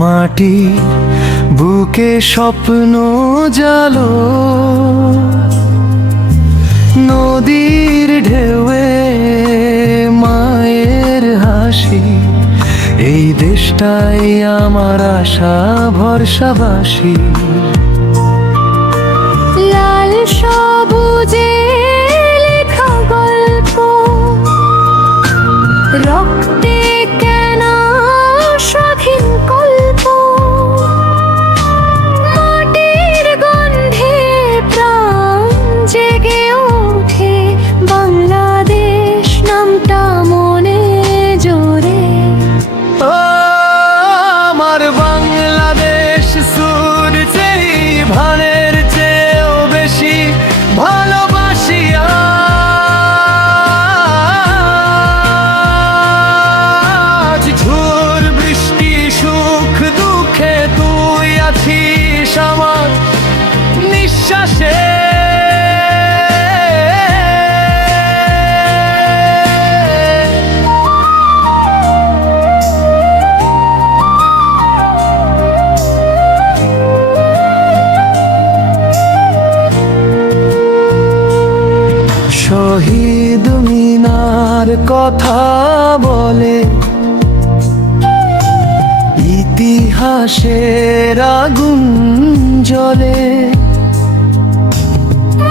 মাটি বুকে স্বপ্ন জালো, নদীর ঢেউয়ে মায়ের হাসি। এই দেশটাই আমার আশা ভরসাবাসী। লাল সবুজে লেখা গল্প, রক্তে কেনা স্বাধীন কল্প। মাটির গন্ধে প্রাণ জেগে ওঠে, বাংলাদেশ নামটা মনে জোরে। আমার বাংলাদেশ সূর্যের ভানের চেয়েও বেশি ভালোবাসি। আজ ঝড় বৃষ্টি সুখ দুঃখে তুই আছিস আমার নিঃশ্বাসে। শহীদ মিনার কথা বলে, ইতিহাসের আগুন জ্বলে।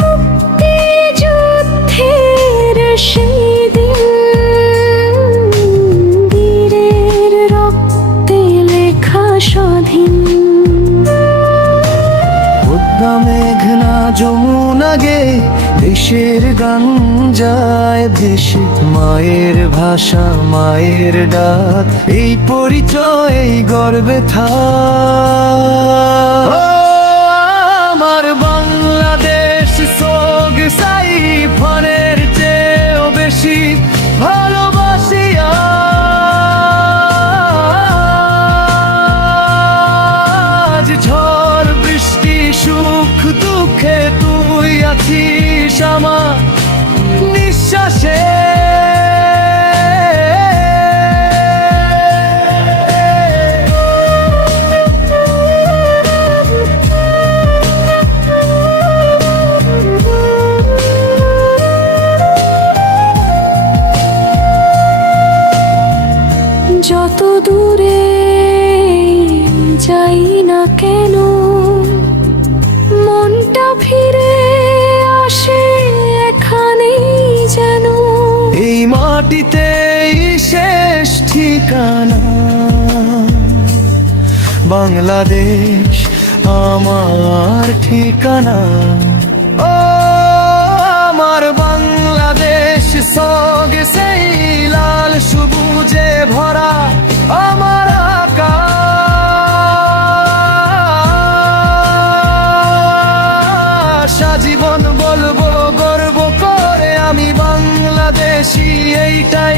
মুক্তিযুদ্ধের সেই দিন, বীরের রক্তে লেখা স্বাধীন। পদ্মা মেঘনা যমুনা গে দেশের গান যায় ভেসে। মায়ের ভাষা মায়ের ডাক, এই পরিচয় এই গর্বে থাক। আমার বাংলাদেশ সোগ সাই ফনের চেয়েও বেশি ভালোবাসি। আজ ঝড় বৃষ্টি সুখ দুঃখে তুই আছিস আমার নিঃশ্বাসে। যত দূরে যাই না কেন, মনটা ফিরে আসে এখানেই যেন। এই মাটিতেই শেষ ঠিকানা, বাংলাদেশ আমার ঠিকানা। ও আমার বাংলাদেশ সোগ সেই লাল সবুজে ভরা আমার আকাশ। আজীবন বলবো গর্ব করে আমি বাংলাদেশী, এইটাই